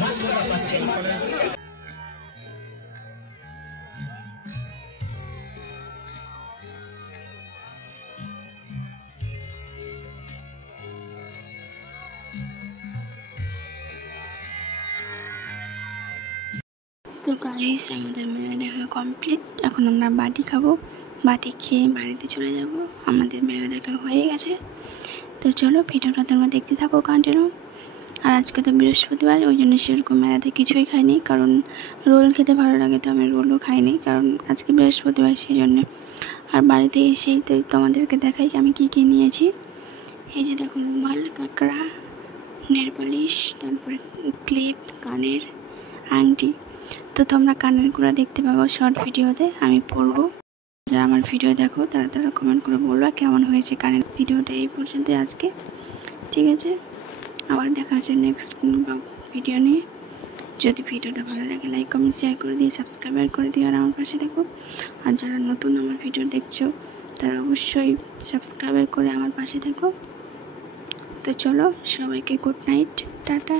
তো গাইস আমাদের মেলা দেখা কমপ্লিট। এখন আমরা বাটি খাবো, বাটি খেয়ে বাড়িতে চলে যাব। আমাদের মেলা দেখা হয়ে গেছে। তো চলো ভিডিওটা তোমরা দেখতে থাকো কন্টিনিউ। আর আজকে তো বৃহস্পতিবার, ওই জন্য সেরকম মেলাতে কিছুই খাইনি, কারণ রোল খেতে ভালো লাগে, তো আমি রোলও খাইনি কারণ আজকে বৃহস্পতিবার, সেই জন্যে। আর বাড়িতে এসেই তো তোমাদেরকে দেখাই আমি কী কী নিয়েছি। এই যে দেখো রুমাল, কাঁকড়া, নেল পলিশ, তারপরে ক্লিপ, কানের আংটি। তো তোমরা কানের গুঁড়া দেখতে পাবো শর্ট ভিডিওতে, আমি পরবো। যারা আমার ভিডিও দেখো তারা কমেন্ট করে বলবা কেমন হয়েছে কানের। ভিডিওটা এই পর্যন্তই আজকে, ঠিক আছে? আবার দেখা হচ্ছে নেক্সট কোনো ভিডিও নিয়ে। যদি ভিডিওটা ভালো লাগে লাইক কমেন্ট শেয়ার করে দিয়ে সাবস্ক্রাইব করে দিও আর আমার পাশে দেখো। আর যারা নতুন আমার ভিডিও দেখছো তারা অবশ্যই সাবস্ক্রাইব করে আমার পাশে দেখো। তো চলো সবাইকে গুড নাইট, টাটা।